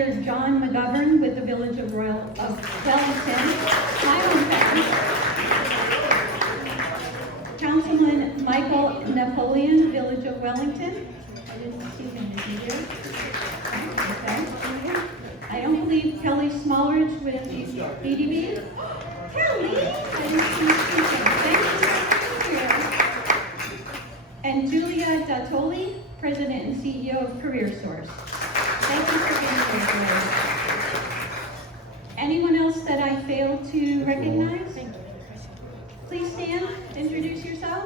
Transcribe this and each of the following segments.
Mayor John McGovern with the Village of Wellington, my hometown. Councilman Michael Napoleon, Village of Wellington. I didn't see him, is he here? Okay. I don't believe Kelly Smallridge with EDB. Kelly, I didn't see you. Thank you for being here. And Julia Dattoli, President and CEO of CareerSource. Thank you for being here today. Anyone else that I failed to recognize? Please stand, introduce yourself.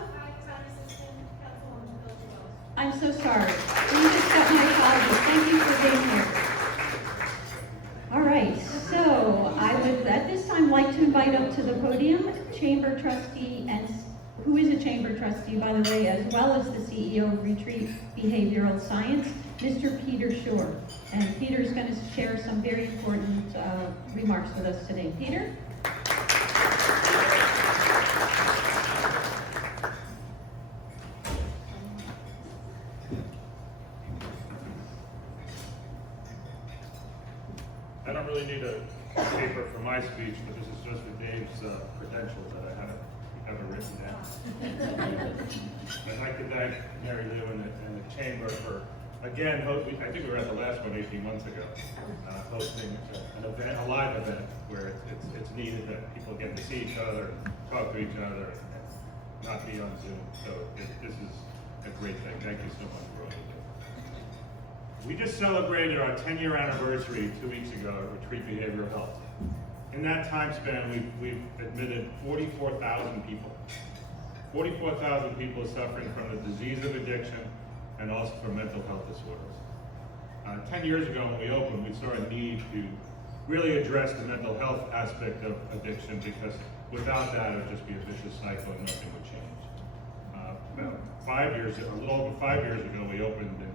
I'm so sorry. You just got my apologies. Thank you for being here. All right, so I would at this time like to invite up to the podium Chamber Trustee, and who is a Chamber Trustee, by the way, as well as the CEO of Retreat Behavioral Science, Mr. Peter Shore. And Peter is going to share some very important remarks with us today. Peter? I don't really need a paper for my speech, but this is just for Dave's credentials that I haven't written down. I'd like to thank Mary Lou and the Chamber for, again, I think we were at the last one 18 months ago, hosting an event, a live event, where it's needed that people get to see each other, talk to each other, and not be on Zoom. So this is a great thing. Thank you so much for all you do. We just celebrated our 10-year anniversary 2 weeks ago at Retreat Behavioral Health. In that time span, we've admitted 44,000 people. 44,000 people suffering from the disease of addiction and also from mental health disorders. 10 years ago when we opened, we saw a need to really address the mental health aspect of addiction, because without that, it would just be a vicious cycle and nothing would change. About 5 years, a little over 5 years ago, we opened in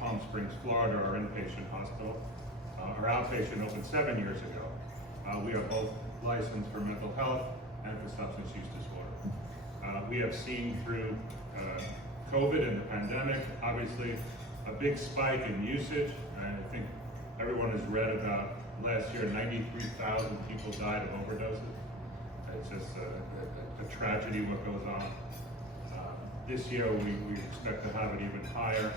Palm Springs, Florida, our inpatient hospital. Our outpatient opened 7 years ago. We are both licensed for mental health and for substance use disorder. We have seen through COVID and the pandemic, obviously, a big spike in usage. And I think everyone has read about last year, 93,000 people died of overdoses. It's just a tragedy what goes on. This year, we expect to have it even higher.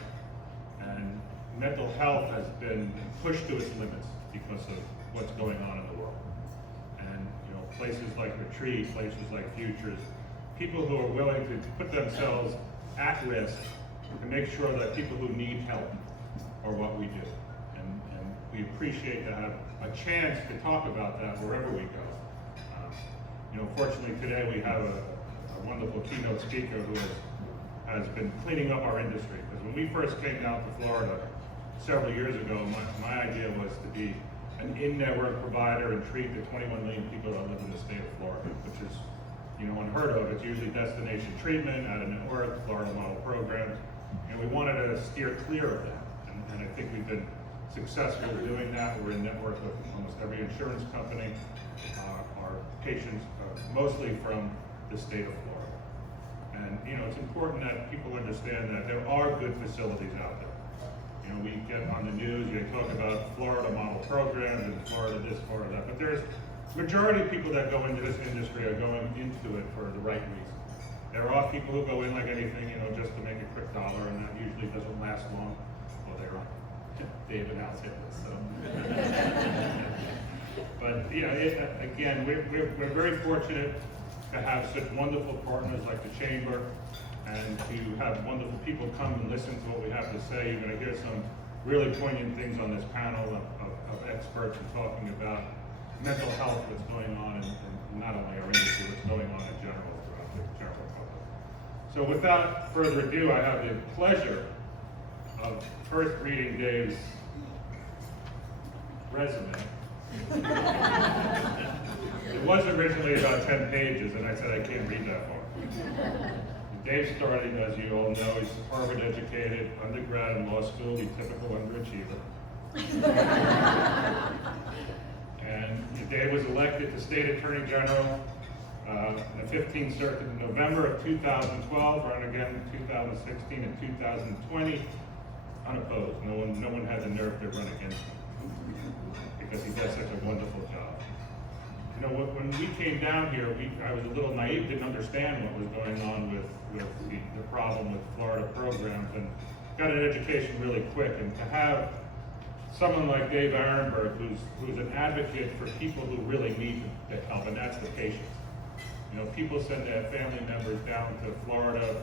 And mental health has been pushed to its limits because of what's going on in the world. And places like Retreat, places like Futures, people who are willing to put themselves at risk to make sure that people who need help are what we do. And we appreciate to have a chance to talk about that wherever we go. Fortunately today we have a wonderful keynote speaker who has been cleaning up our industry. Because when we first came down to Florida several years ago, my idea was to be an in-network provider and treat the 21 million people that live in the state of Florida, which is unheard of. It's usually destination treatment, out-of-network, Florida model programs, and we wanted to steer clear of that. And I think we've been successful doing that. We're in network with almost every insurance company. Our patients are mostly from the state of Florida. And it's important that people understand that there are good facilities out there. We get on the news, you talk about Florida model programs and Florida this, Florida that, but there's majority of people that go into this industry are going into it for the right reason. There are people who go in like anything, just to make a quick dollar, and that usually doesn't last long. Well, they're on. Dave and Al's hit this, so. But again, we're very fortunate to have such wonderful partners like the Chamber, and to have wonderful people come and listen to what we have to say. You're going to hear some really poignant things on this panel of experts and talking about mental health, what's going on in not only our industry, what's going on in general throughout the general public. So without further ado, I have the pleasure of first reading Dave's resume. It was originally about 10 pages, and I said I can't read that far. Dave started, as you all know, he's Harvard educated, undergrad and law school, the typical underachiever. And Dave was elected to State Attorney General in the 15th Circuit in November of 2012, ran again in 2016 and 2020, unopposed. No one had the nerve to run against him. does such a wonderful job. You know, when we came down here, I was a little naive, didn't understand what was going on with the problem with Florida programs, and got an education really quick. And to have someone like Dave Arenberg, who's an advocate for people who really need the help, and that's the patients. You know, people send their family members down to Florida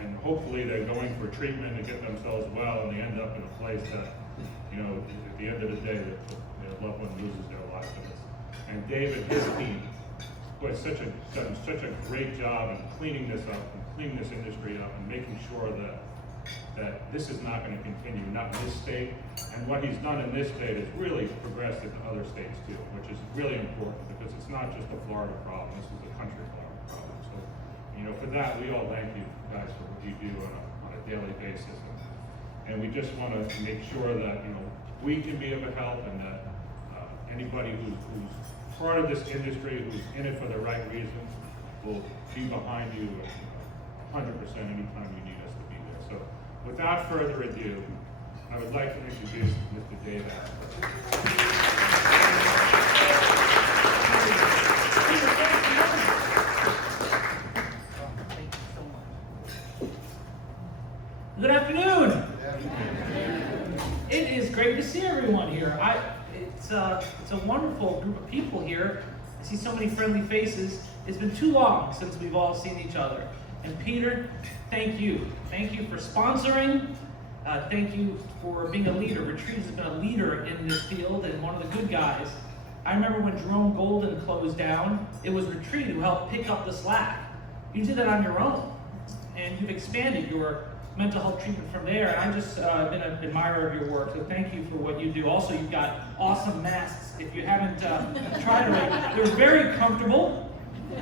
and hopefully they're going for treatment to get themselves well, and they end up in a place that, you know, at the end of the day, their loved one loses their life in this. And Dave and his team done such a great job in cleaning this up and cleaning this industry up and making sure that this is not going to continue, not in this state. And what he's done in this state has really progressed into other states too, which is really important because it's not just a Florida problem, this is a country-wide problem. So, you know, for that, we all thank you guys for what you do on a daily basis. And we just want to make sure that, you know, we can be of a help, and that anybody who's part of this industry, who's in it for the right reasons, will be behind you 100% anytime you need us to be there. So without further ado, I would like to introduce Mr. Dave Arenberg. Good afternoon. It is great to see everyone here. It's a wonderful group of people here. I see so many friendly faces. It's been too long since we've all seen each other. And Peter, thank you. Thank you for sponsoring. Thank you for being a leader. Retreat has been a leader in this field and one of the good guys. I remember when Jerome Golden closed down, it was Retreat who helped pick up the slack. You did that on your own, and you've expanded your mental health treatment from there. And I just been an admirer of your work, so thank you for what you do. Also, you've got awesome masks. If you haven't tried it, they're very comfortable.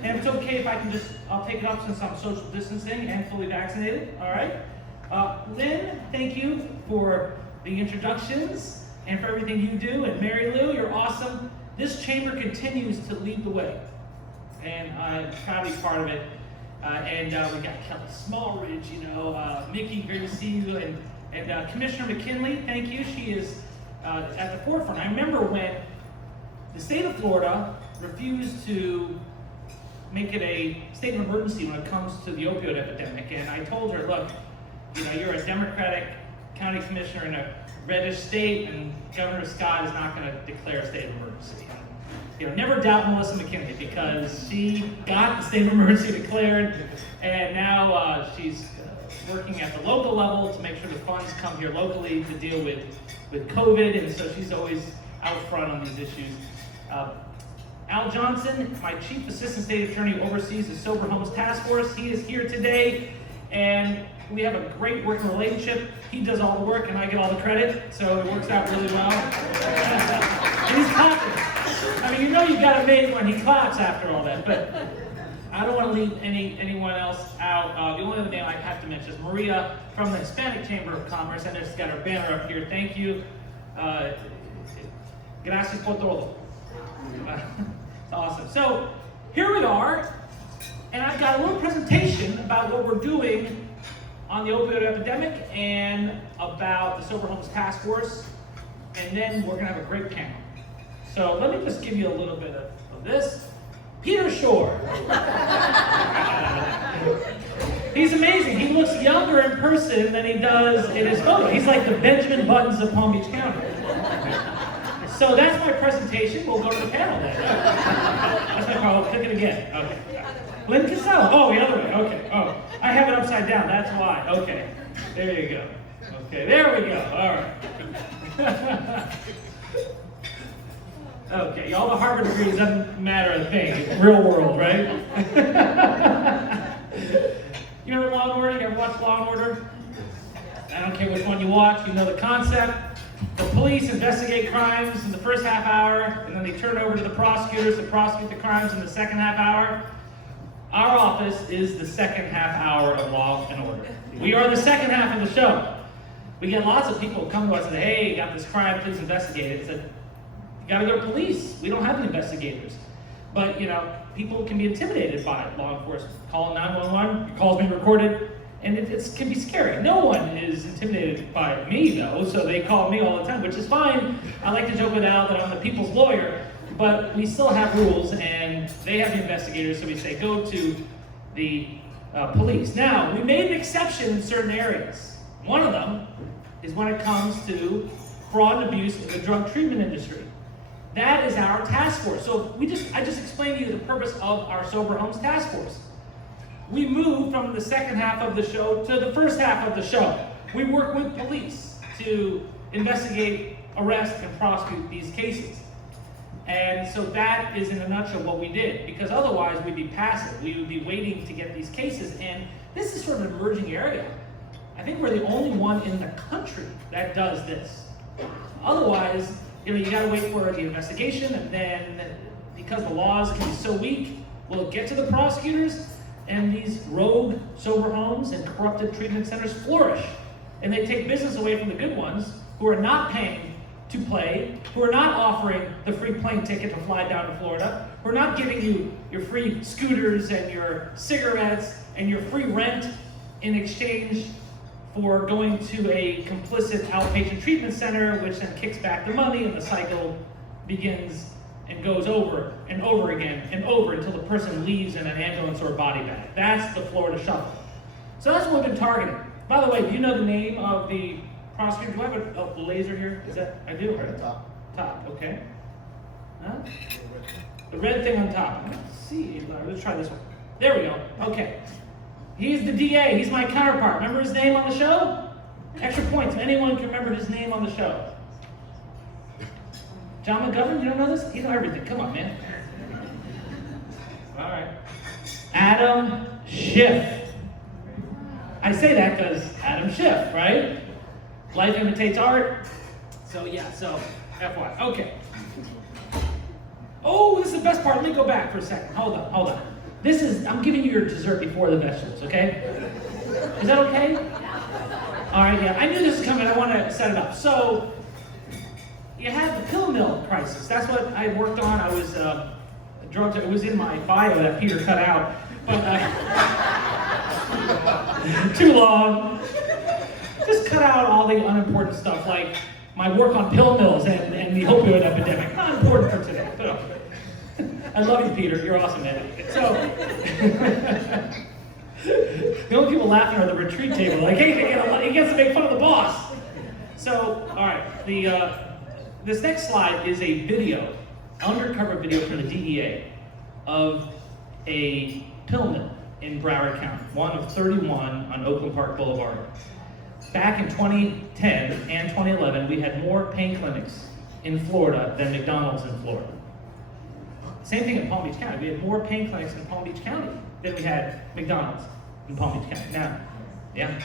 And it's okay if I'll take it up since I'm social distancing and fully vaccinated, all right? Lynn, thank you for the introductions and for everything you do. And Mary Lou, you're awesome. This chamber continues to lead the way, and I'm proud to be part of it. And we got Kelly Smallridge, Mickey, great to see you, and Commissioner McKinley, thank you. She is at the forefront. I remember when the state of Florida refused to make it a state of emergency when it comes to the opioid epidemic, and I told her, look, you're a Democratic county commissioner in a reddish state, and Governor Scott is not going to declare a state of emergency. Never doubt Melissa McKinley, because she got the state of emergency declared, and now she's working at the local level to make sure the funds come here locally to deal with COVID, and so she's always out front on these issues. Al Johnson, my Chief Assistant State Attorney who oversees the Sober Homes Task Force, he is here today, and we have a great working relationship. He does all the work, and I get all the credit, so it works out really well. And he's clapping. I mean, you got it made when he claps after all that, but I don't want to leave anyone else out. The only other name I have to mention is Maria from the Hispanic Chamber of Commerce, and she's got her banner up here. Thank you. Gracias por todo. It's awesome. So here we are, and I've got a little presentation about what we're doing on the opioid epidemic and about the Sober Homes Task Force, and then we're going to have a great panel. So let me just give you a little bit of this. Peter Shore. He's amazing. He looks younger in person than he does in his photo. He's like the Benjamin Buttons of Palm Beach County. So that's my presentation. We'll go to the panel then. That's my call. Click it again. Okay. Lynn Casella. Oh, the other way. Okay. Oh, I have it upside down. That's why. Okay. There you go. Okay. There we go. All right. Okay. All the Harvard degrees doesn't matter a thing. It's real world, right? You remember Law and Order? You ever watch Law and Order? I don't care which one you watch. You know the concept. The police investigate crimes in the first half hour, and then they turn it over to the prosecutors to prosecute the crimes in the second half hour. Our office is the second half hour of Law and Order. We are the second half of the show. We get lots of people come to us and say, hey, you got this crime, please investigate it. It's you gotta go to police. We don't have the investigators. But, people can be intimidated by law enforcement. Call 911, your call's being recorded, And it can be scary. No one is intimidated by me, though, so they call me all the time, which is fine. I like to joke with Al that I'm the people's lawyer, but we still have rules, and they have the investigators, so we say go to the police. Now, we made an exception in certain areas. One of them is when it comes to fraud and abuse in the drug treatment industry. That is our task force. So I just explained to you the purpose of our Sober Homes Task Force. We move from the second half of the show to the first half of the show. We work with police to investigate, arrest, and prosecute these cases. And so that is in a nutshell what we did, because otherwise we'd be passive. We would be waiting to get these cases, and this is sort of an emerging area. I think we're the only one in the country that does this. Otherwise, you gotta wait for the investigation, and then because the laws can be so weak, we'll get to the prosecutors, and these rogue sober homes and corrupted treatment centers flourish. And they take business away from the good ones who are not paying to play, who are not offering the free plane ticket to fly down to Florida, who are not giving you your free scooters and your cigarettes and your free rent in exchange for going to a complicit outpatient treatment center, which then kicks back the money, and the cycle begins and goes over and over again and over until the person leaves in an ambulance or a body bag. That's the Florida Shuffle. So that's what we've been targeting. By the way, do you know the name of the prosecutor? Do I have a laser here? Is that, I do? Right at the top. Top, okay. Huh? The red thing on top. Let's see, let's try this one. There we go, okay. He's the DA, he's my counterpart. Remember his name on the show? Extra points if anyone can remember his name on the show. John McGovern, you don't know this? You know everything, come on, man. All right. Adam Schiff. I say that because Adam Schiff, right? Life imitates art. So yeah, so FY. Okay. Oh, this is the best part. Let me go back for a second. Hold on. I'm giving you your dessert before the vegetables, okay? Is that okay? All right, yeah. I knew this was coming. I want to set it up. So, you have the pill mill crisis. That's what I worked on. I was drugged. It was in my bio that Peter cut out. But too long. Just cut out all the unimportant stuff, like my work on pill mills and the opioid epidemic. Not important for today, but okay. I love you, Peter. You're awesome, man. So, the only people laughing are the retreat table. Like, hey, he gets to make fun of the boss. So, all right. This next slide is a video, undercover video from the DEA of a pill mill in Broward County, one of 31 on Oakland Park Boulevard. Back in 2010 and 2011, we had more pain clinics in Florida than McDonald's in Florida. Same thing in Palm Beach County. We had more pain clinics in Palm Beach County than we had McDonald's in Palm Beach County. Now, yeah.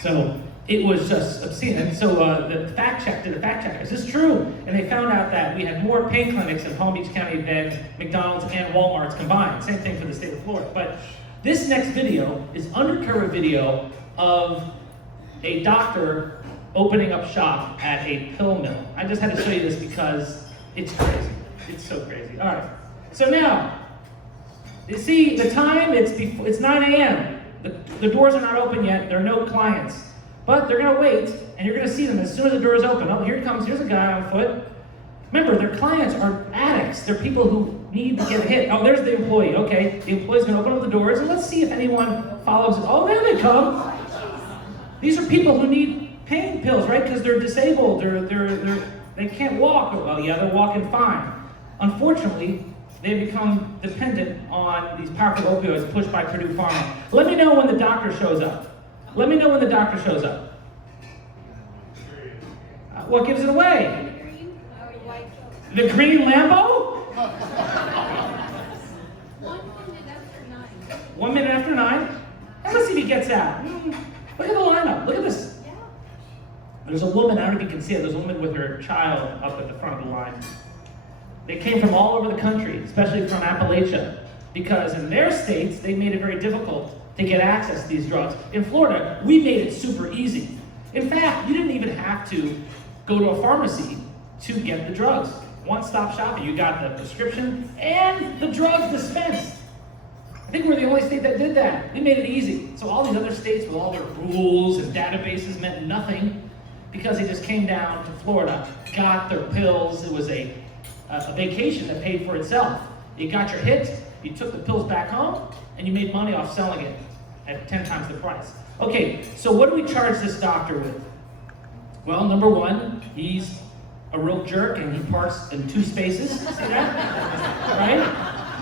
So it was just obscene. And so the fact check did a fact check. Is this true? And they found out that we had more pain clinics in Palm Beach County than McDonald's and Walmart's combined. Same thing for the state of Florida. But this next video is undercover video of a doctor opening up shop at a pill mill. I just had to show you this because it's crazy. It's so crazy. All right. So now, you see the time, it's 9 a.m. The doors are not open yet. There are no clients. But they're going to wait, and you're going to see them as soon as the doors open. Oh, here it comes. Here's a guy on foot. Remember, their clients are addicts. They're people who need to get a hit. Oh, there's the employee. Okay, the employee's going to open up the doors, and let's see if anyone follows. Oh, there they come. These are people who need pain pills, right? Because they're disabled. They can't walk. Oh, yeah, they're walking fine. Unfortunately, they've become dependent on these powerful opioids pushed by Purdue Pharma. Let me know when the doctor shows up. What gives it away? The green Lambo? 1 minute after 9. And let's see if he gets out. Look at the lineup. Look at this. There's a woman, I don't know if you can see it, there's a woman with her child up at the front of the line. They came from all over the country, especially from Appalachia, because in their states, they made it very difficult to get access to these drugs. In Florida, we made it super easy. In fact, you didn't even have to go to a pharmacy to get the drugs. One-stop shopping. You got the prescription and the drugs dispensed. think we're the only state that did that. We made it easy. So all these other states with all their rules and databases meant nothing because they just came down to Florida, got their pills. It was a vacation that paid for itself. You got your hit, you took the pills back home, and you made money off selling it at 10 times the price. Okay, so what do we charge this doctor with? Well, number one, he's a real jerk and he parks in 2 spaces. See that? Right?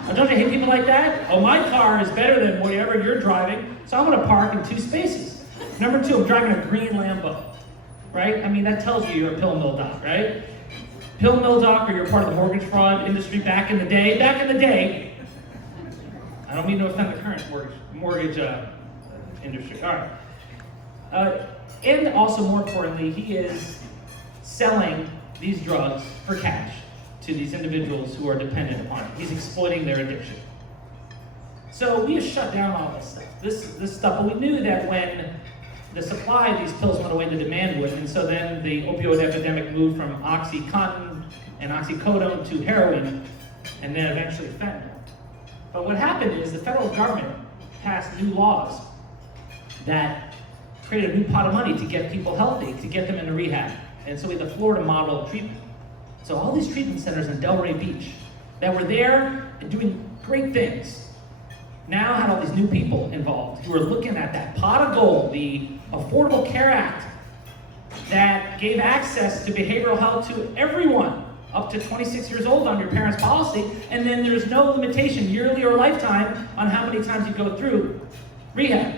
Now, don't you hate people like that? Oh, my car is better than whatever you're driving, so I'm going to park in 2 spaces. Number 2, I'm driving a green Lambo. Right? I mean, that tells you you're a pill mill doc, right? Pill mill doc, or you're part of the mortgage fraud industry back in the day. Back in the day, I don't mean to offend the current mortgage industry. All right. And also, more importantly, he is selling these drugs for cash to these individuals who are dependent upon it. He's exploiting their addiction. So we have shut down all this stuff. This stuff, but we knew that when the supply of these pills went away, the demand would, and so then the opioid epidemic moved from OxyContin and oxycodone to heroin, and then eventually fentanyl. But what happened is the federal government passed new laws that created a new pot of money to get people healthy, to get them into rehab. And so we had the Florida model of treatment. So all these treatment centers in Delray Beach that were there and doing great things now had all these new people involved who were looking at that pot of gold, the Affordable Care Act, that gave access to behavioral health to everyone up to 26 years old on your parents' policy, and then there's no limitation, yearly or lifetime, on how many times you go through rehab.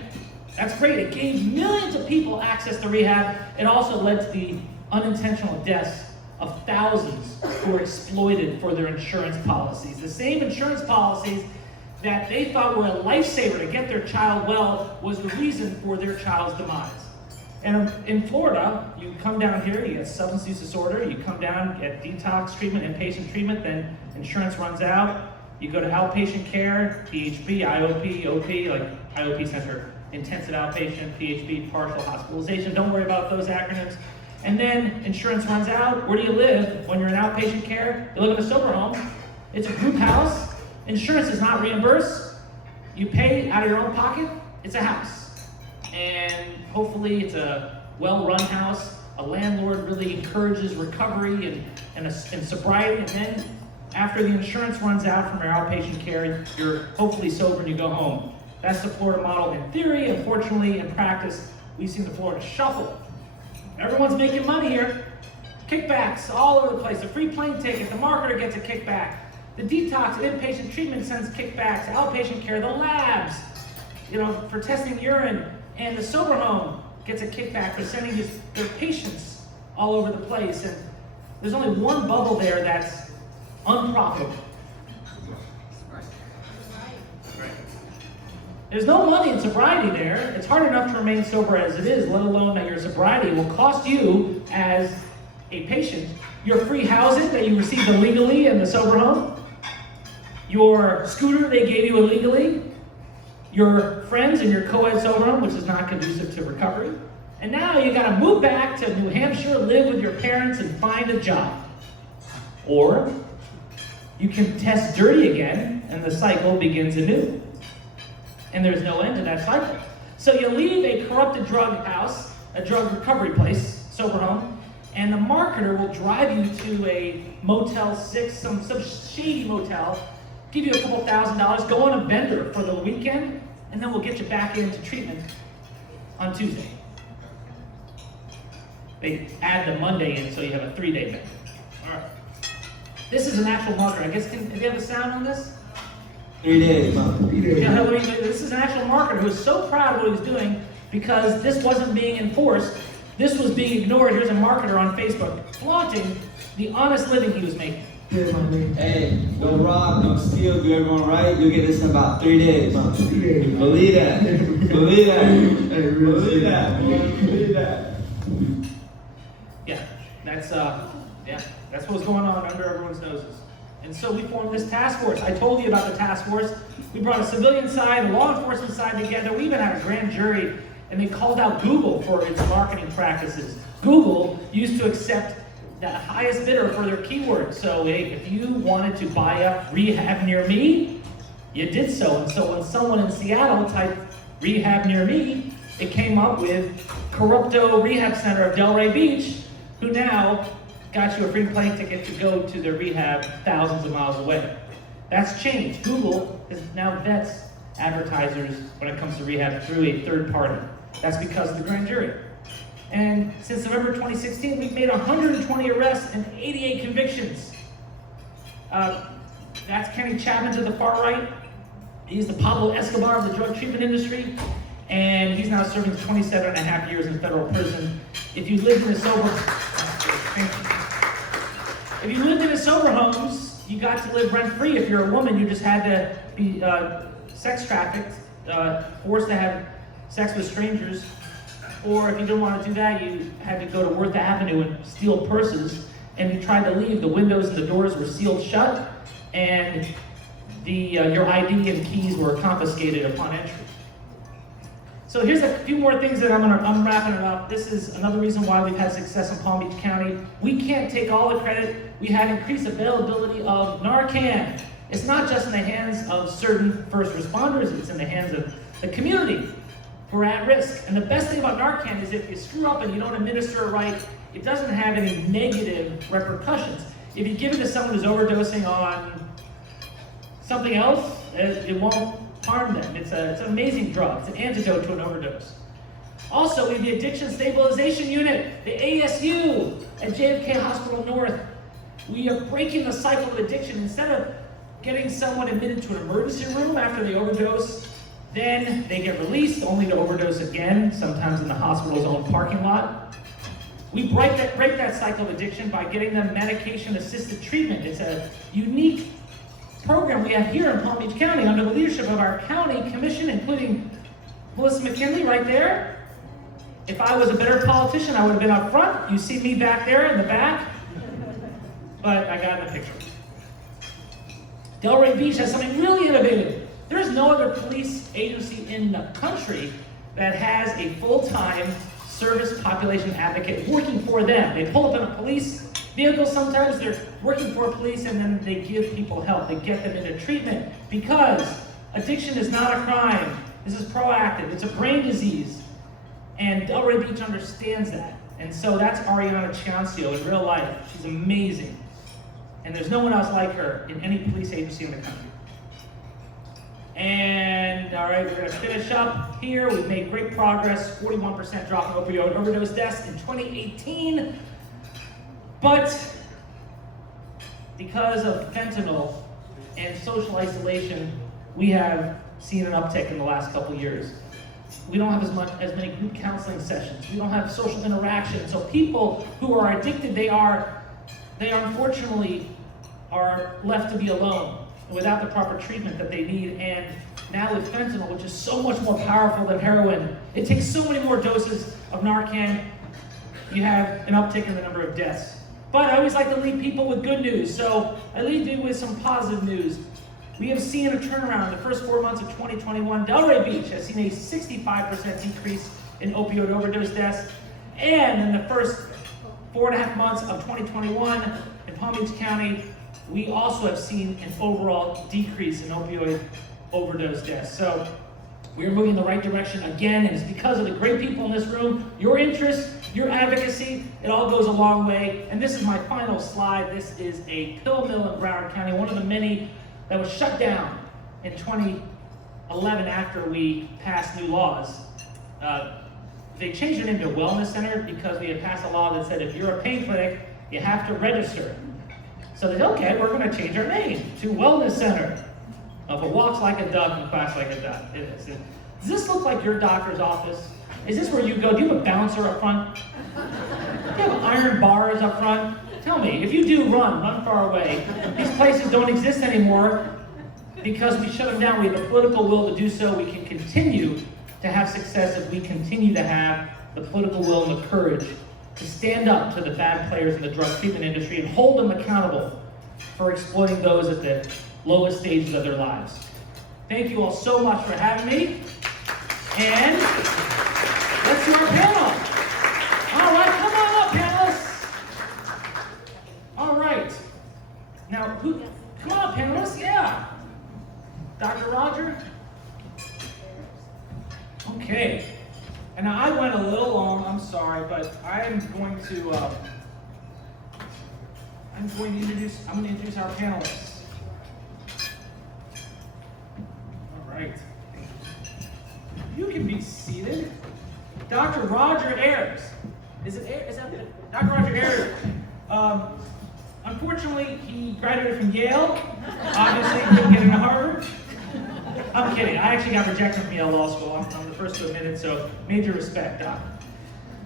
That's great. It gave millions of people access to rehab. It also led to the unintentional deaths of thousands who were exploited for their insurance policies. The same insurance policies that they thought were a lifesaver to get their child well was the reason for their child's demise. And in Florida, you come down here, you get substance use disorder, you come down, get detox treatment, inpatient treatment, then insurance runs out, you go to outpatient care, PHP, IOP, OP, like IOP stands for intensive outpatient, PHP, partial hospitalization, don't worry about those acronyms. And then insurance runs out, where do you live when you're in outpatient care? You live in a sober home, it's a group house, insurance is not reimbursed, you pay out of your own pocket, it's a house. And hopefully it's a well-run house, a landlord really encourages recovery and sobriety, and then after the insurance runs out from your outpatient care, you're hopefully sober and you go home. That's the Florida model in theory. Unfortunately, in practice, we've seen the Florida shuffle. Everyone's making money here. Kickbacks all over the place. A free plane ticket, the marketer gets a kickback. The detox and inpatient treatment sends kickbacks. Outpatient care, the labs, for testing urine, and the sober home gets a kickback for sending their patients all over the place. And there's only one bubble there that's unprofitable. There's no money in sobriety there. It's hard enough to remain sober as it is, let alone that your sobriety will cost you as a patient your free housing that you received illegally in the sober home, your scooter they gave you illegally, your friends in your co-ed sober home, which is not conducive to recovery, and now you gotta move back to New Hampshire, live with your parents, and find a job. Or you can test dirty again, and the cycle begins anew. And there's no end to that cycle. So you leave a corrupted drug house, a drug recovery place, sober home, and the marketer will drive you to a Motel 6, some shady motel, give you a couple $1,000, go on a bender for the weekend, and then we'll get you back into treatment on Tuesday. They add the Monday in, so you have a 3-day bender. All right. This is an actual marketer. I guess, do you have a sound on this? 3 days. Yeah, this is an actual marketer who is so proud of what he's doing because this wasn't being enforced. This was being ignored. Here's a marketer on Facebook flaunting the honest living he was making. Hey, don't rob, don't steal, do everyone right. You'll get this in about 3 days. Believe that. Believe that. Believe that. Believe that. Yeah, that's what's going on under everyone's noses. And so we formed this task force. I told you about the task force. We brought a civilian side, a law enforcement side together. We even had a grand jury, and they called out Google for its marketing practices. Google used to accept the highest bidder for their keywords. So if you wanted to buy up rehab near me, you did so. And so when someone in Seattle typed rehab near me, it came up with Corrupto Rehab Center of Delray Beach, who now got you a free plane ticket to go to their rehab thousands of miles away. That's changed. Google now vets advertisers when it comes to rehab through a third party. That's because of the grand jury. And since November 2016, we've made 120 arrests and 88 convictions. That's Kenny Chapman to the far right. He's the Pablo Escobar of the drug treatment industry, and he's now serving 27 and a half years in federal prison. If you lived in a sober homes, you got to live rent-free. If you're a woman, you just had to be sex trafficked, forced to have sex with strangers, or if you didn't want to do that, you had to go to Worth Avenue and steal purses, and you tried to leave, the windows and the doors were sealed shut, and your ID and keys were confiscated upon entry. So here's a few more things that I'm wrapping it up. This is another reason why we've had success in Palm Beach County. We can't take all the credit. We had increased availability of Narcan. It's not just in the hands of certain first responders, it's in the hands of the community who are at risk. And the best thing about Narcan is if you screw up and you don't administer it right, it doesn't have any negative repercussions. If you give it to someone who's overdosing on something else, it won't harm them. It's an amazing drug. It's an antidote to an overdose. Also, we have the Addiction Stabilization Unit, the ASU, at JFK Hospital North. We are breaking the cycle of addiction. Instead of getting someone admitted to an emergency room after they overdose, then they get released only to overdose again, sometimes in the hospital's own parking lot. We break that cycle of addiction by getting them medication-assisted treatment. It's a unique program we have here in Palm Beach County under the leadership of our county commission, including Melissa McKinley right there. If I was a better politician, I would have been up front. You see me back there in the back, but I got in the picture. Delray Beach has something really innovative. There's no other police agency in the country that has a full-time service population advocate working for them. They pull up in a police vehicle sometimes, they're working for police, and then they give people help. They get them into treatment because addiction is not a crime. This is proactive. It's a brain disease. And Delray Beach understands that. And so that's Ariana Ciancio in real life. She's amazing. And there's no one else like her in any police agency in the country. And all right, we're going to finish up here. We've made great progress, 41% drop in opioid overdose deaths in 2018. But because of fentanyl and social isolation, we have seen an uptick in the last couple years. We don't have as many group counseling sessions. We don't have social interaction. So people who are addicted, they unfortunately are left to be alone without the proper treatment that they need. And now with fentanyl, which is so much more powerful than heroin, it takes so many more doses of Narcan, you have an uptick in the number of deaths. But I always like to leave people with good news, so I leave you with some positive news. We have seen a turnaround in the first 4 months of 2021. Delray Beach has seen a 65% decrease in opioid overdose deaths. And in the first 4.5 months of 2021 in Palm Beach County, we also have seen an overall decrease in opioid overdose deaths. So we are moving in the right direction again, and it's because of the great people in this room, your interest, your advocacy, it all goes a long way. And this is my final slide. This is a pill mill in Broward County, one of the many that was shut down in 2011 after we passed new laws. They changed their name to Wellness Center because we had passed a law that said if you're a pain clinic, you have to register. So they said, okay, we're going to change our name to Wellness Center. If it walks like a duck and quacks like a duck. Does this look like your doctor's office? Is this where you go? Do you have a bouncer up front? Do you have iron bars up front? Tell me, if you do, run far away. These places don't exist anymore because we shut them down. We have the political will to do so. We can continue to have success if we continue to have the political will and the courage to stand up to the bad players in the drug treatment industry and hold them accountable for exploiting those at the lowest stages of their lives. Thank you all so much for having me. And let's do our panel. All right, come on up, panelists. All right. Now, come on up, panelists. Yeah. Dr. Roger? Okay. And I went a little long, I'm sorry, but I'm going to introduce our panelists. All right. You can be seated. Dr. Roger Ayers. Is that Dr. Roger Ayers? Unfortunately, he graduated from Yale. Obviously, couldn't get into Harvard. I'm kidding. I actually got rejected from Yale Law School. I'm the first to admit it, so major respect, Doc.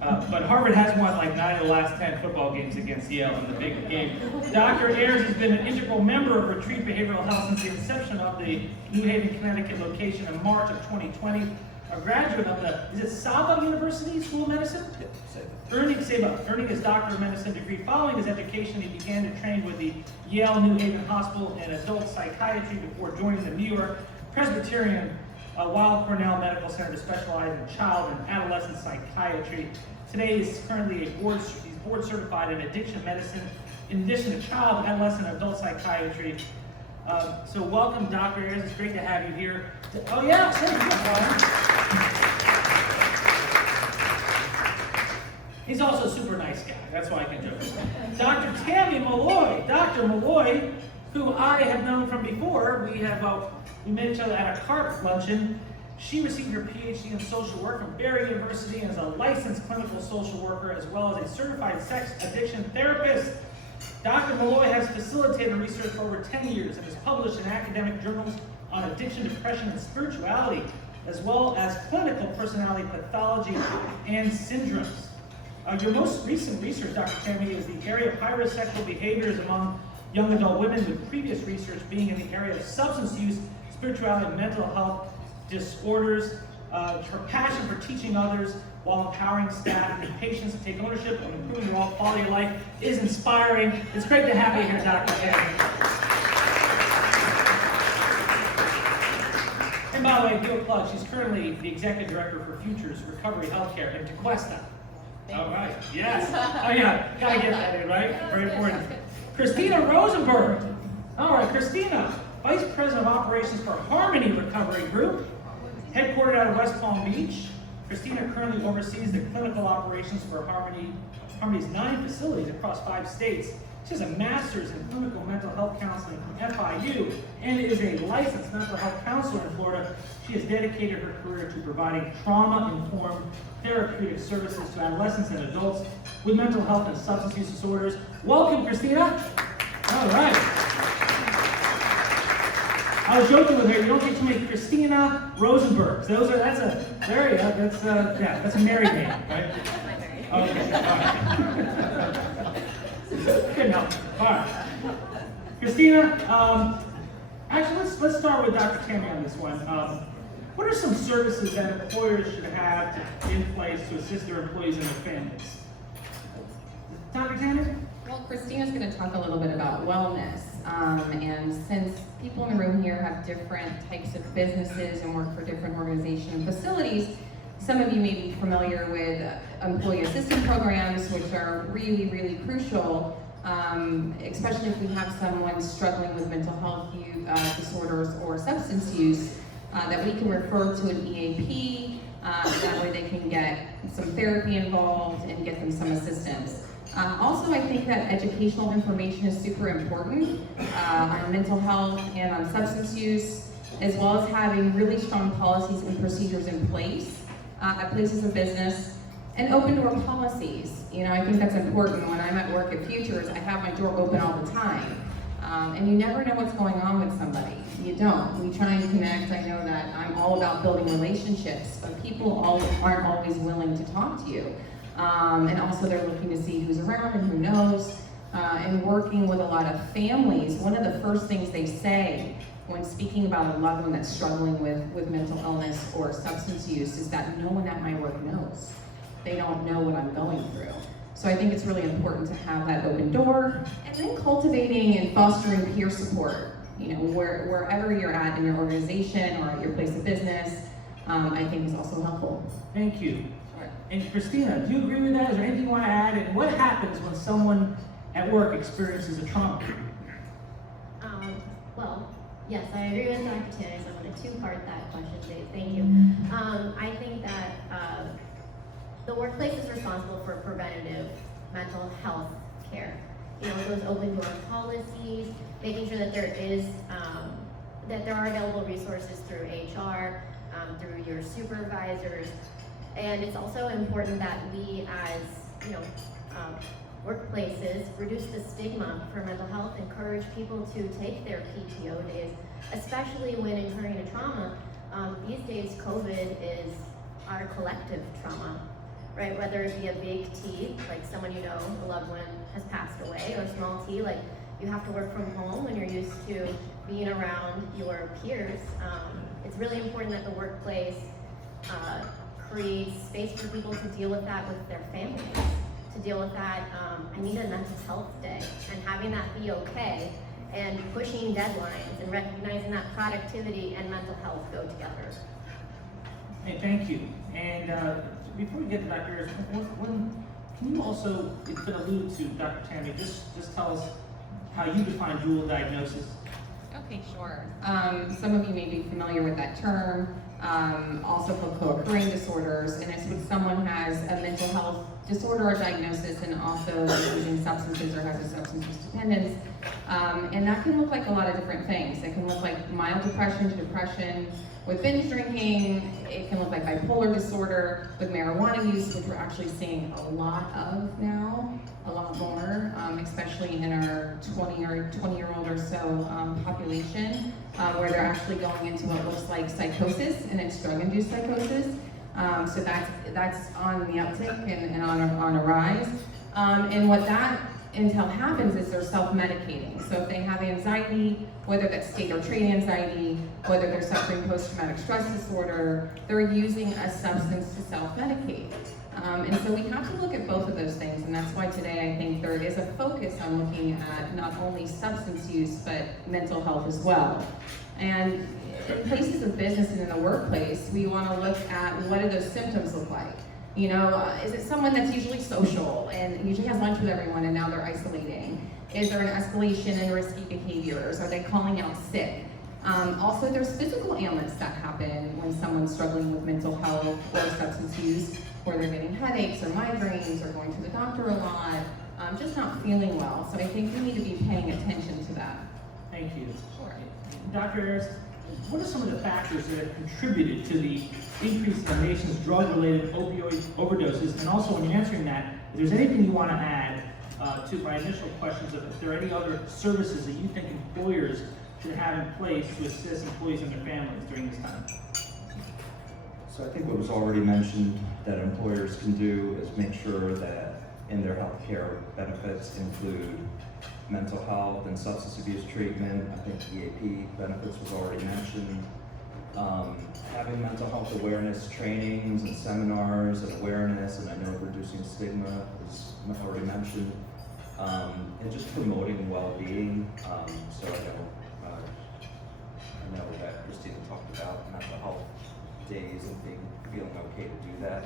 But Harvard has won like 9 of the last 10 football games against Yale in the big game. Dr. Ayers has been an integral member of Retreat Behavioral Health since the inception of the New Haven, Connecticut location in March of 2020. A graduate of the, Saba University School of Medicine? Earning his Doctor of Medicine degree. Following his education, he began to train with the Yale New Haven Hospital in adult psychiatry before joining the New York Presbyterian Weill Cornell Medical Center to specialize in child and adolescent psychiatry. Today, he's currently he's board certified in addiction medicine, in addition to child, adolescent, and adult psychiatry. So welcome, Dr. Ayers. It's great to have you here. Oh yeah, he's also a super nice guy. That's why I can joke. Dr. Tammy Malloy. Dr. Malloy, who I have known from before. We met each other at a CARP luncheon. She received her PhD in social work from Barry University and is a licensed clinical social worker as well as a certified sex addiction therapist. Dr. Malloy has facilitated research for over 10 years and has published in academic journals on addiction, depression, and spirituality, as well as clinical personality pathology and syndromes. Your most recent research, Dr. Tammy, is the area of high-risk sexual behaviors among young adult women, with previous research being in the area of substance use, spirituality, and mental health disorders. Her passion for teaching others while empowering staff and patients to take ownership of improving their quality of life is inspiring. It's great to have you here, Dr. Tammy. And by the way, give a plug. She's currently the executive director for Futures Recovery Healthcare in Tequesta. All right. Yes. Oh yeah. Gotta get that in, right? Very important. Christina Rosenberg. All right, Christina, Vice President of Operations for Harmony Recovery Group, headquartered out of West Palm Beach. Christina currently oversees the clinical operations for Harmony's 9 facilities across 5 states. She has a master's in clinical mental health counseling from FIU and is a licensed mental health counselor in Florida. She has dedicated her career to providing trauma-informed therapeutic services to adolescents and adults with mental health and substance use disorders. Welcome, Christina. All right. I was joking with her. You don't get too many Christina Rosenbergs. That's a married name, right? Okay. All right. Good enough. All right. Christina, actually, let's start with Dr. Tammy on this one. What are some services that employers should have in place to assist their employees and their families? Dr. Tammy? Well, Christina's going to talk a little bit about wellness. And since people in the room here have different types of businesses and work for different organizations and facilities, some of you may be familiar with employee assistance programs, which are really, really crucial, especially if we have someone struggling with mental health disorders or substance use, that we can refer to an EAP, that way they can get some therapy involved and get them some assistance. Also, I think that educational information is super important on mental health and on substance use, as well as having really strong policies and procedures in place at places of business, and open door policies. I think that's important. When I'm at work at Futures, I have my door open all the time. And you never know what's going on with somebody. You don't. We try and connect. I know that I'm all about building relationships, but people aren't always willing to talk to you. And also they're looking to see who's around and who knows. And working with a lot of families, one of the first things they say when speaking about a loved one that's struggling with mental illness or substance use is that no one at my work knows. They don't know what I'm going through. So I think it's really important to have that open door, and then cultivating and fostering peer support. Wherever you're at in your organization or at your place of business, I think is also helpful. Thank you. And Christina, do you agree with that? Is there anything you want to add? And what happens when someone at work experiences a trauma? Well, Yes, I agree with Dr. Tanner, so I'm going to two-part that question, Dave. Thank you. I think that the workplace is responsible for preventative mental health care. You know, those open door policies, making sure that there is that there are available resources through HR, through your supervisors, and it's also important that we, as workplaces, reduce the stigma for mental health, encourage people to take their PTO days, especially when incurring a trauma. These days, COVID is our collective trauma, right? Whether it be a big T, like someone you know, a loved one has passed away, or a small T, like you have to work from home when you're used to being around your peers. It's really important that the workplace creates space for people to deal with that with their families, to deal with that, I need a mental health day, and having that be okay, and pushing deadlines and recognizing that productivity and mental health go together. Hey, thank you. And before we get to Dr. Ayers, can you also, it's been alluded to, Dr. Tammy, just tell us how you define dual diagnosis? Okay, sure. Some of you may be familiar with that term, also for co-occurring disorders, and it's when someone has a mental health disorder or diagnosis and also is using substances or has a substance use dependence. And that can look like a lot of different things. It can look like mild depression to depression with binge drinking. It can look like bipolar disorder with marijuana use, which we're actually seeing a lot of now, a lot more, especially in our 20-year-old or so population, where they're actually going into what looks like psychosis, and it's drug-induced psychosis. So that's on the uptick and on a rise. And what that until happens is they're self-medicating. So if they have anxiety, whether that's state or trait anxiety, whether they're suffering post-traumatic stress disorder, they're using a substance to self-medicate. And so we have to look at both of those things, and that's why today I think there is a focus on looking at not only substance use, but mental health as well. And in places of business and in the workplace, we want to look at what do those symptoms look like. You know, is it someone that's usually social and usually has lunch with everyone and now they're isolating? Is there an escalation in risky behaviors? Are they calling out sick? Also, there's physical ailments that happen when someone's struggling with mental health or substance use, where they're getting headaches or migraines or going to the doctor a lot, just not feeling well. So I think we need to be paying attention to that. Thank you. Sure. Dr. Ayers, what are some of the factors that have contributed to the increase in the nation's drug-related opioid overdoses? And also, when you're answering that, if there's anything you want to add to my initial questions of if there are any other services that you think employers should have in place to assist employees and their families during this time? So I think what was already mentioned that employers can do is make sure that in their health care benefits include mental health and substance abuse treatment. I think EAP benefits was already mentioned. Having mental health awareness trainings and seminars and awareness, and I know reducing stigma was already mentioned. And just promoting well-being. So I know that Christina talked about mental health days and feeling okay to do that.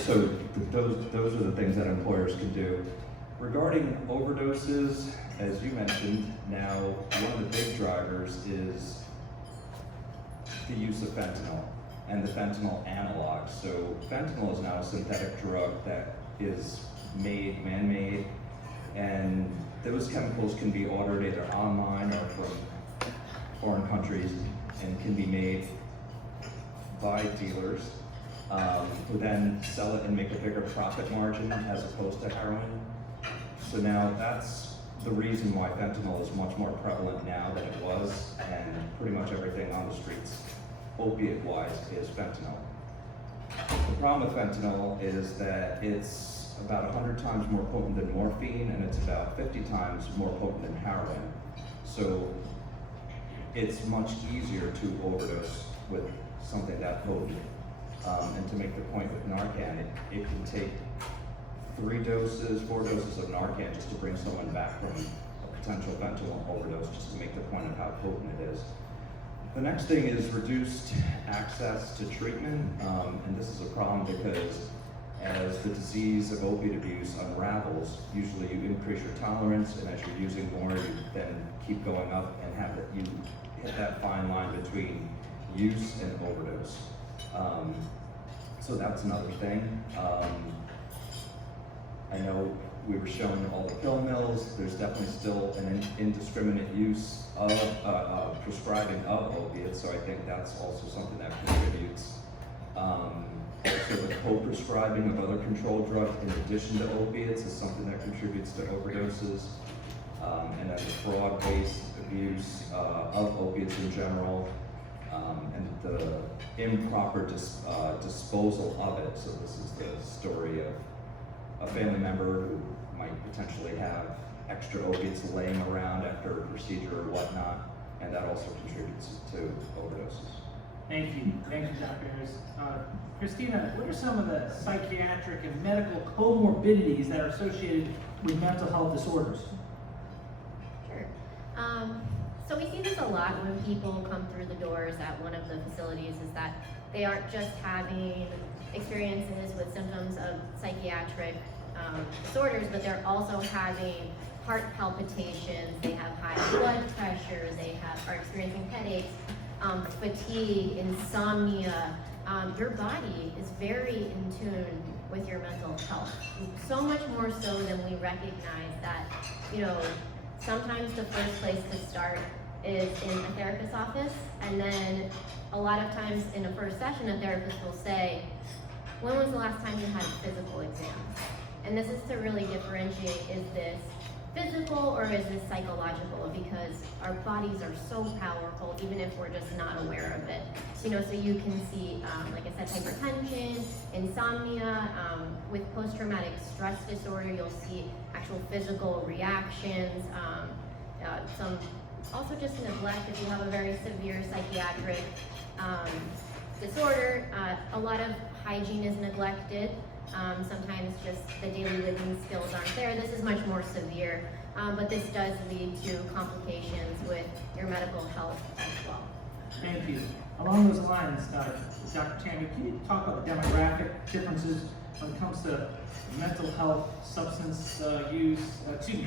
So those are the things that employers can do. Regarding overdoses, as you mentioned, now one of the big drivers is the use of fentanyl and the fentanyl analogs. So fentanyl is now a synthetic drug that is made, man-made, and those chemicals can be ordered either online or from foreign countries and can be made by dealers who then sell it and make a bigger profit margin as opposed to heroin. So now that's the reason why fentanyl is much more prevalent now than it was, and pretty much everything on the streets, opiate-wise, is fentanyl. The problem with fentanyl is that it's about 100 times more potent than morphine, and it's about 50 times more potent than heroin. So it's much easier to overdose with something that potent. And to make the point with Narcan, it can take 4 doses of Narcan just to bring someone back from a potential fentanyl overdose, just to make the point of how potent it is. The next thing is reduced access to treatment, and this is a problem because As the disease of opiate abuse unravels, usually you increase your tolerance, and as you're using more, you then keep going up and you hit that fine line between use and overdose. So that's another thing. I know we were shown all the pill mills. There's definitely still an indiscriminate use of prescribing of opiates, so I think that's also something that contributes. So the co-prescribing of other controlled drugs in addition to opiates is something that contributes to overdoses. And then the broad-based abuse of opiates in general, and the improper disposal of it. So this is the story of a family member who might potentially have extra opiates laying around after a procedure or whatnot, and that also contributes to overdoses. Thank you, Dr. Harris. Christina, what are some of the psychiatric and medical comorbidities that are associated with mental health disorders? Sure. So we see this a lot when people come through the doors at one of the facilities, is that they aren't just having experiences with symptoms of psychiatric disorders, but they're also having heart palpitations, they have high blood pressure, they are experiencing headaches, fatigue, insomnia. Your body is very in tune with your mental health, so much more so than we recognize that, sometimes the first place to start is in a therapist's office, and then a lot of times in a first session, a therapist will say, when was the last time you had a physical exam? And this is to really differentiate, is this physical or is this psychological? Because our bodies are so powerful, even if we're just not aware of it. So you can see, like I said, hypertension, insomnia. With post-traumatic stress disorder, you'll see actual physical reactions. Also just neglect. If you have a very severe psychiatric disorder, a lot of hygiene is neglected. Sometimes just the daily living skills aren't there. This is much more severe, but this does lead to complications with your medical health as well. Thank you. Along those lines, Dr. Tammy, can you talk about demographic differences when it comes to mental health,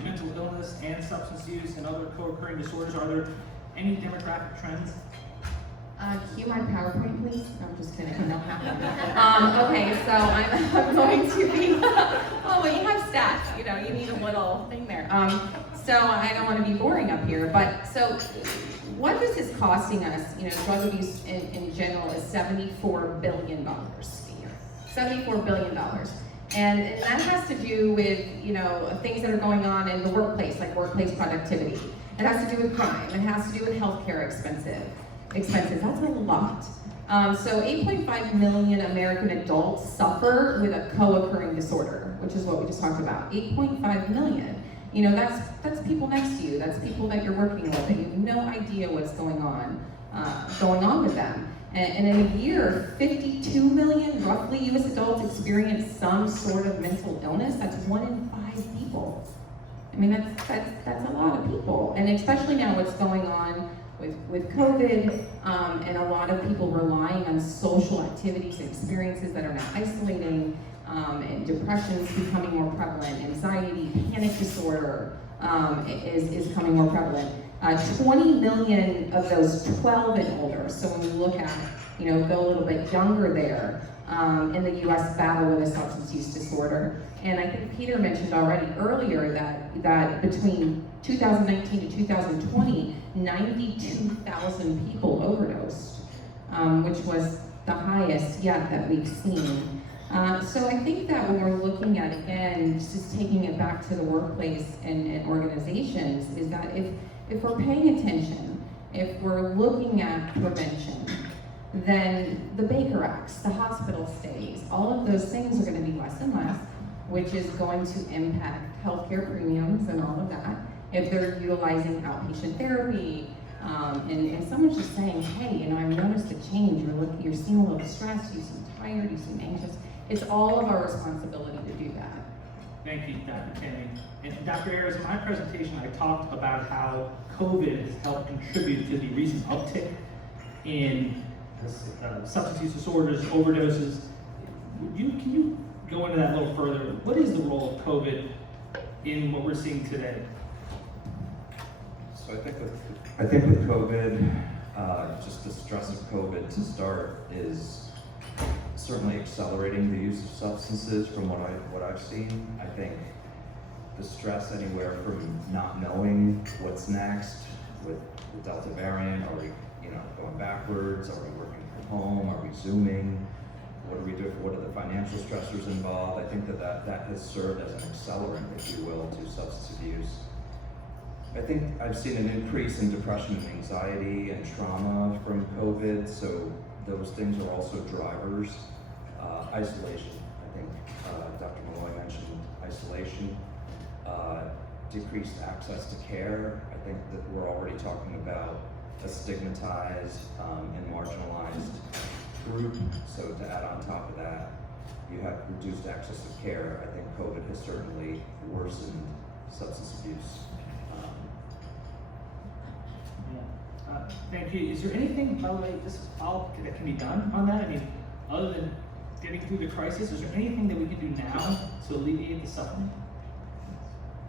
mental illness and substance use and other co-occurring disorders? Are there any demographic trends? Cue my PowerPoint, please. No, I'm just kidding. No, okay, so I'm going to be. Oh, well, you have stats. You need a little thing there. So I don't want to be boring up here, but so what this is costing us, drug abuse in general is $74 billion a year. $74 billion. And that has to do with, things that are going on in the workplace, like workplace productivity. It has to do with crime. It has to do with healthcare expenses. That's a lot. So 8.5 million American adults suffer with a co-occurring disorder, which is what we just talked about. 8.5 million. That's people next to you. That's people that you're working with, and you have no idea what's going on with them. And in a year, 52 million roughly U.S. adults experience some sort of mental illness. That's 1 in 5 people. I mean, that's a lot of people, and especially now what's going on with COVID, and a lot of people relying on social activities and experiences that are now isolating, and depression is becoming more prevalent, anxiety, panic disorder is becoming more prevalent. 20 million of those 12 and older, so when we look at, go a little bit younger there, in the U.S. battle with a substance use disorder. And I think Peter mentioned already earlier that between 2019 to 2020, 92,000 people overdosed, which was the highest yet that we've seen. So I think that when we're looking at, again, just taking it back to the workplace and organizations, is that if we're paying attention, if we're looking at prevention, then the Baker Acts, the hospital stays, all of those things are going to be less and less, which is going to impact healthcare premiums and all of that. If they're utilizing outpatient therapy, and someone's just saying, hey, I've noticed a change. You're seeming a little stressed, you seem tired, you seem anxious. It's all of our responsibility to do that. Thank you, Dr. Tammy. And Dr. Harris, in my presentation, I talked about how COVID has helped contribute to the recent uptick in substance use disorders, overdoses. Can you go into that a little further, what is the role of COVID in what we're seeing today? So I think with COVID, just the stress of COVID to start is certainly accelerating the use of substances from what I've seen. I think the stress anywhere from not knowing what's next with the Delta variant. Are we, going backwards? Are we working from home? Are we Zooming? What do we do? What are the financial stressors involved? I think that has served as an accelerant, if you will, to substance abuse. I think I've seen an increase in depression and anxiety and trauma from COVID, so those things are also drivers. Isolation, I think Dr. Malloy mentioned isolation. Decreased access to care. I think that we're already talking about a stigmatized and marginalized group, so to add on top of that, you have reduced access to care. I think COVID has certainly worsened substance abuse. Thank you. Is there anything, by the way, that can be done on that? I mean, other than getting through the crisis, is there anything that we can do now to alleviate the suffering?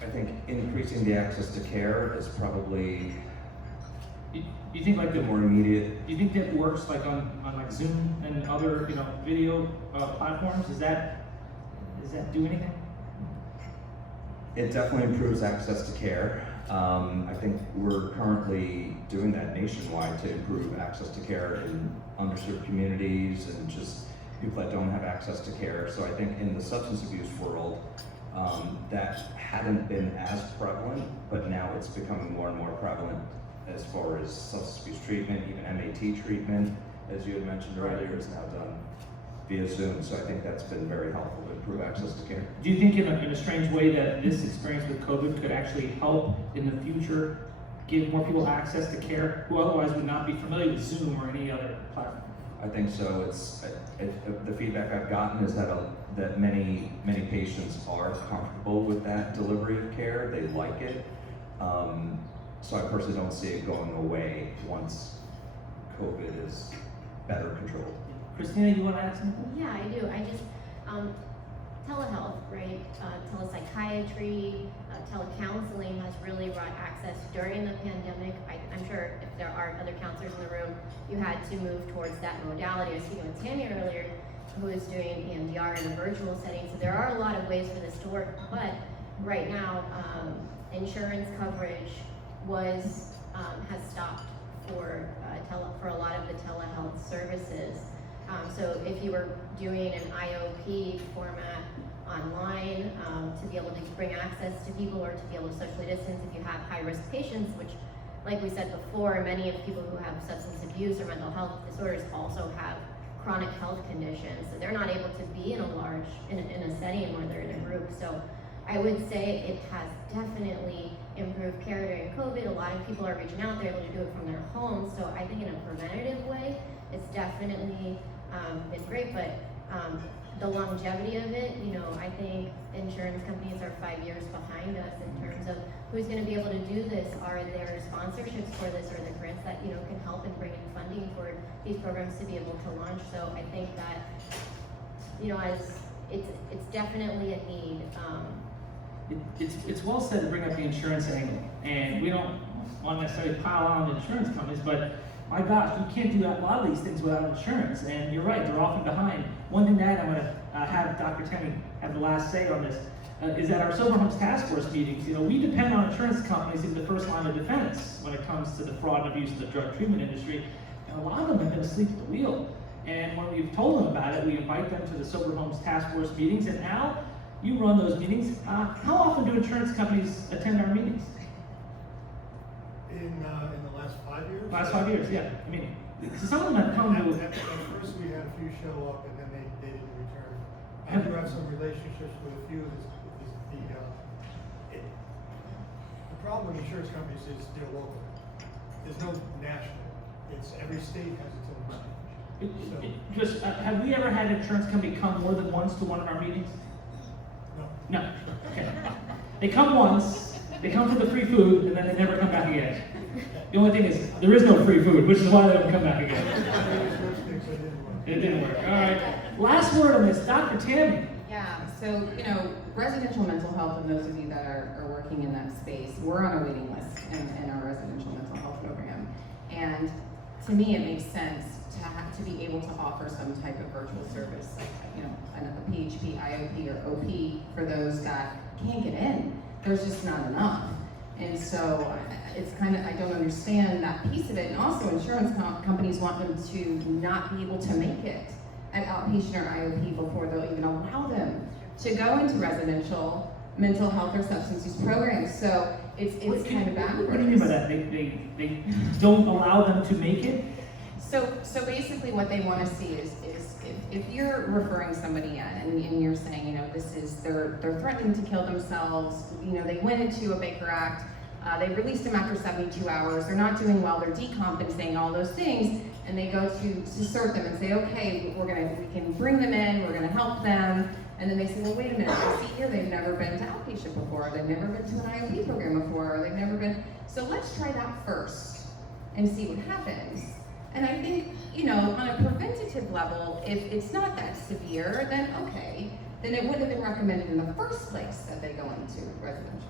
I think increasing the access to care is probably You think like the more immediate. Do you think that works like on like Zoom and other video platforms? Does that do anything? It definitely improves access to care. I think we're currently doing that nationwide to improve access to care in underserved communities and just people that don't have access to care. So I think in the substance abuse world, that hadn't been as prevalent, but now it's becoming more and more prevalent as far as substance abuse treatment, even MAT treatment, as you had mentioned earlier, is now done via Zoom. So I think that's been very helpful to improve access to care. Do you think in a strange way that this experience with COVID could actually help in the future give more people access to care who otherwise would not be familiar with Zoom or any other platform? I think so. The feedback I've gotten is that many patients are comfortable with that delivery of care. They like it. So I personally don't see it going away once COVID is better controlled. Christina, you want to add something? Yeah, I do. I just, telehealth, right? Telepsychiatry, telecounseling has really brought access during the pandemic. I'm sure if there are other counselors in the room, you had to move towards that modality. I was speaking with Tammy earlier, who is doing EMDR in a virtual setting. So there are a lot of ways for this to work, but right now, insurance coverage has stopped for a lot of the telehealth services. So if you were doing an IOP format online to be able to bring access to people or to be able to socially distance if you have high-risk patients, which, like we said before, many of people who have substance abuse or mental health disorders also have chronic health conditions, so they're not able to be in a setting where they're in a group. So I would say it has definitely improved care during COVID. A lot of people are reaching out, they're able to do it from their homes. So I think in a preventative way, it's definitely been great, but the longevity of it, I think insurance companies are 5 years behind us in terms of who's going to be able to do this. Are there sponsorships for this, or the grants that can help and bring in funding for these programs to be able to launch? So I think that as it's definitely a need. It's well said to bring up the insurance angle, and we don't want to necessarily pile on the insurance companies, but my gosh, you can't do a lot of these things without insurance, and you're right, they're often behind. One thing that I'm going to have Dr. Tammy have the last say on this is that our Sober Homes Task Force meetings, we depend on insurance companies in the first line of defense when it comes to the fraud and abuse of the drug treatment industry, and a lot of them have been asleep at the wheel. And when we've told them about it, we invite them to the Sober Homes Task Force meetings, and Al, you run those meetings. How often do insurance companies attend our meetings? In the last 5 years? Last 5 years, yeah. I mean, so some of them have come to. At first, we had a few show up, and then they didn't return. I do have some relationships with a few. The problem with insurance companies is they're local. There's no national. It's every state has its own money. Just have we ever had an insurance company come more than once to one of our meetings? No. No. Okay. They come once, they come for the free food, and then they never come back again. The only thing is, there is no free food, which is why they don't come back again. It didn't work. All right. Last word on this, Dr. Tammy. Yeah, So, you know, residential mental health, and those of you that are working in that space, we're on a waiting list in our residential mental health program. And to me, it makes sense to be able to offer some type of virtual service, like, you know, a PHP, IOP, or OP for those that can't get in. There's just not enough. And so it's kind of, I don't understand that piece of it. And also insurance companies want them to not be able to make it at outpatient or IOP before they'll even allow them to go into residential mental health or substance use programs. So it's kind of backwards. What do you mean by that? They don't allow them to make it? So basically what they want to see is if you're referring somebody in and you're saying, you know, this is, they're threatening to kill themselves, you know, they went into a Baker Act, they released them after 72 hours, they're not doing well, they're decompensating, all those things, and they go to CERT them and say, okay, we can bring them in, we're gonna help them, and then they say, well, wait a minute, I see here they've never been to outpatient before, they've never been to an IOP program before, or they've never been, so let's try that first and see what happens. And I think, you know, on a preventative level, if it's not that severe, then okay, then it wouldn't have been recommended in the first place that they go into residential.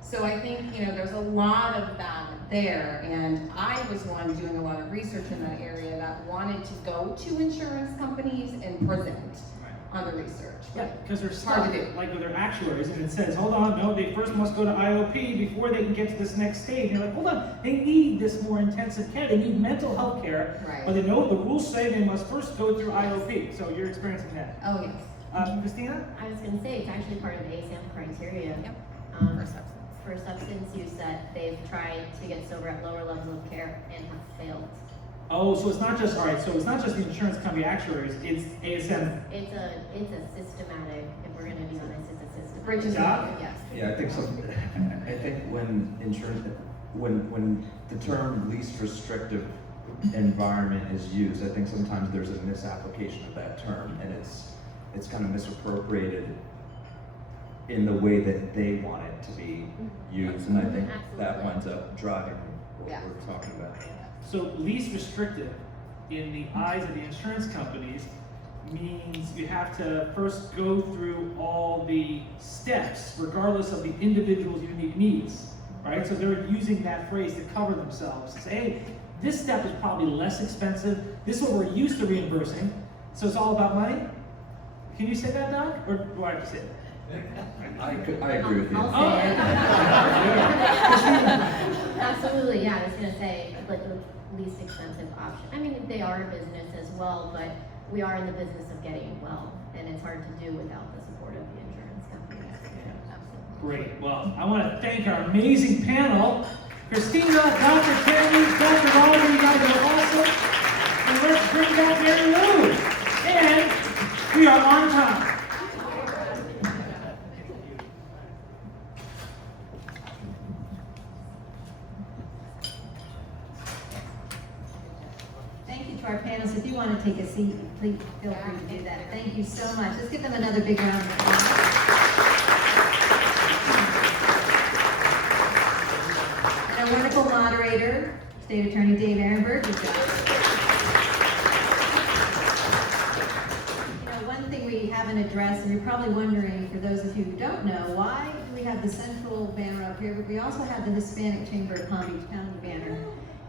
So I think, you know, there's a lot of that there, and I was one doing a lot of research in that area that wanted to go to insurance companies and present on the research. Yeah, because they're Hard stuck, to do. like with their actuaries, and it says, hold on, no, they first must go to IOP before they can get to this next stage. And you're like, hold on, they need this more intensive care, they need mental health care, Right. but they know the rules say they must first go through IOP, so you're experiencing that. Oh, yes. Christina? I was gonna say, it's actually part of the ASAM criteria. Yep. For substance use that they've tried to get sober at lower levels of care and have failed. Oh, so it's not just, all right, so it's not just the insurance company actuaries, it's ASM. It's a systematic, if we're gonna be honest, it's a systematic. Bridges, Yeah. yes. Yeah, I think when insurance, when the term least restrictive environment is used, I think sometimes there's a misapplication of that term, and it's kind of misappropriated in the way that they want it to be used, and I think that Absolutely. winds up driving what Yeah. we're talking about. So least restrictive in the eyes of the insurance companies means you have to first go through all the steps, regardless of the individual's unique needs, right? So they're using that phrase to cover themselves, to say, hey, this step is probably less expensive, this is what we're used to reimbursing, so it's all about money? Can you say that, Doc, or do I have to say it? I agree with you. I'll Oh. say it. Absolutely, yeah, I was gonna say, like, the least expensive option. I mean, they are a business as well, but we are in the business of getting well, and it's hard to do without the support of the insurance companies. Absolutely. Great. Well, I want to thank our amazing panel. Christina, Dr. Candy, Dr. Roger, you guys are awesome. And let's bring back Mary Lou. And we are on time. Thank you to our panelists. If you want to take a seat, please feel free to do that. Thank you so much. Let's give them another big round of applause. And our wonderful moderator, State Attorney Dave Ehrenberg. Good job. You know, one thing we haven't addressed, and you're probably wondering, for those of you who don't know, why do we have the central banner up here, but we also have the Hispanic Chamber of Palm Beach County banner.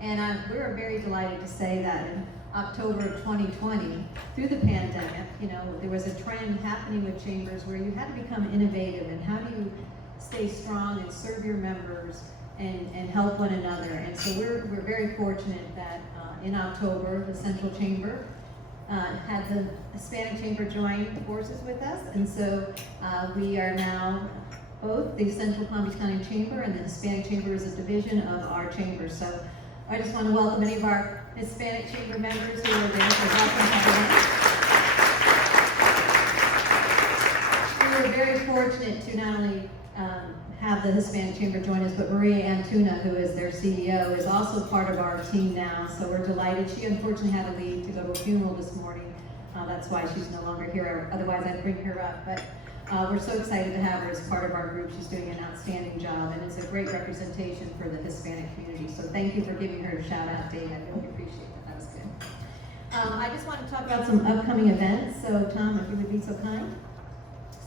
And we were very delighted to say that in October of 2020, through the pandemic, you know, there was a trend happening with chambers where you had to become innovative and how do you stay strong and serve your members and help one another. And so we're very fortunate that in October, the Central Chamber had the Hispanic Chamber join forces with us. And so we are now both the Central Palm Beach County Chamber and the Hispanic Chamber is a division of our chamber. So I just want to welcome any of our Hispanic Chamber members who are there. So welcome everyone. We were very fortunate to not only have the Hispanic Chamber join us, but Maria Antuna, who is their CEO, is also part of our team now. So we're delighted. She unfortunately had to leave to go to a funeral this morning. That's why she's no longer here. Otherwise, I'd bring her up. But we're so excited to have her as part of our group. She's doing an outstanding job, and it's a great representation for the Hispanic community. So thank you for giving her a shout out, Dave. I really appreciate that. That was good. I just want to talk about some upcoming events. So Tom, if you would be so kind.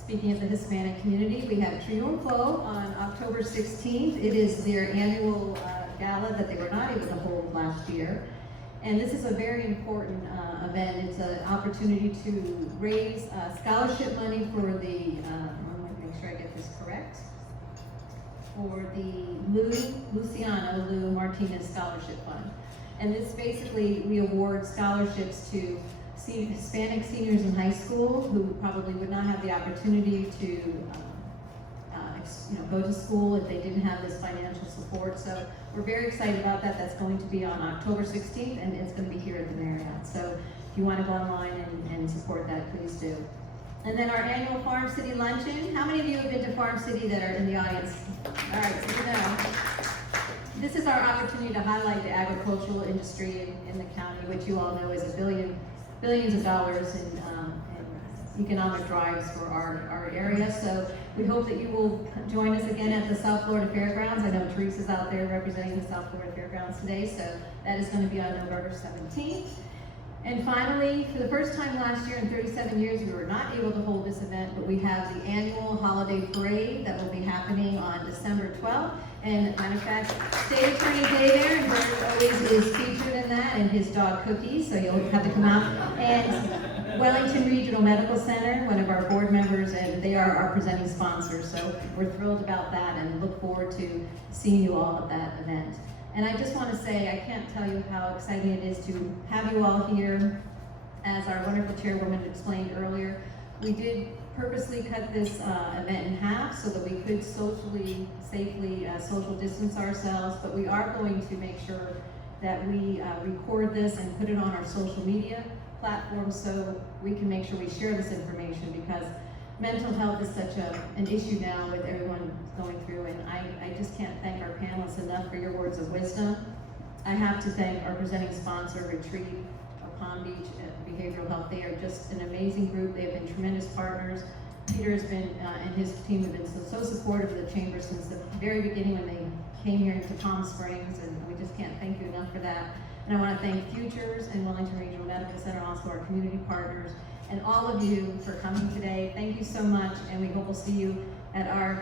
Speaking of the Hispanic community, we have Triunfo on October 16th. It is their annual gala that they were not able to hold last year. And this is a very important event. It's an opportunity to raise scholarship money for the, I want to make sure I get this correct, for the Luciano Martinez Scholarship Fund. And this basically, we award scholarships to Hispanic seniors in high school who probably would not have the opportunity to go to school if they didn't have this financial support. So we're very excited about that. That's going to be on October 16th, and it's going to be here at the Marriott. So if you want to go online and support that, please do. And then our annual Farm City Luncheon. How many of you have been to Farm City that are in the audience? All right, so you know. This is our opportunity to highlight the agricultural industry in the county, which you all know is billions of dollars in economic drives for our area. So we hope that you will join us again at the South Florida Fairgrounds. I know Teresa's out there representing the South Florida Fairgrounds today, so that is going to be on November 17th. And finally, for the first time last year in 37 years, we were not able to hold this event, but we have the annual holiday parade that will be happening on December 12th. And matter of fact, State Attorney Day there, and Bert always is featured in that, and his dog Cookie, so you'll have to come out. And Wellington Regional Medical Center, one of our board members, and they are our presenting sponsors. So we're thrilled about that and look forward to seeing you all at that event. And I just want to say, I can't tell you how exciting it is to have you all here. As our wonderful chairwoman explained earlier, we did purposely cut this event in half so that we could safely social distance ourselves, but we are going to make sure that we record this and put it on our social media platforms so we can make sure we share this information, because mental health is such an issue now with everyone going through, and I just can't thank our panelists enough for your words of wisdom. I have to thank our presenting sponsor, Retreat of Palm Beach Behavioral Health. They are just an amazing group. They have been tremendous partners. Peter has been, and his team have been so supportive of the Chamber since the very beginning when they came here into Palm Springs, and we just can't thank you enough for that. And I want to thank Futures and Wellington Regional Medical Center, also our community partners, and all of you for coming today. Thank you so much, and we hope we'll see you at our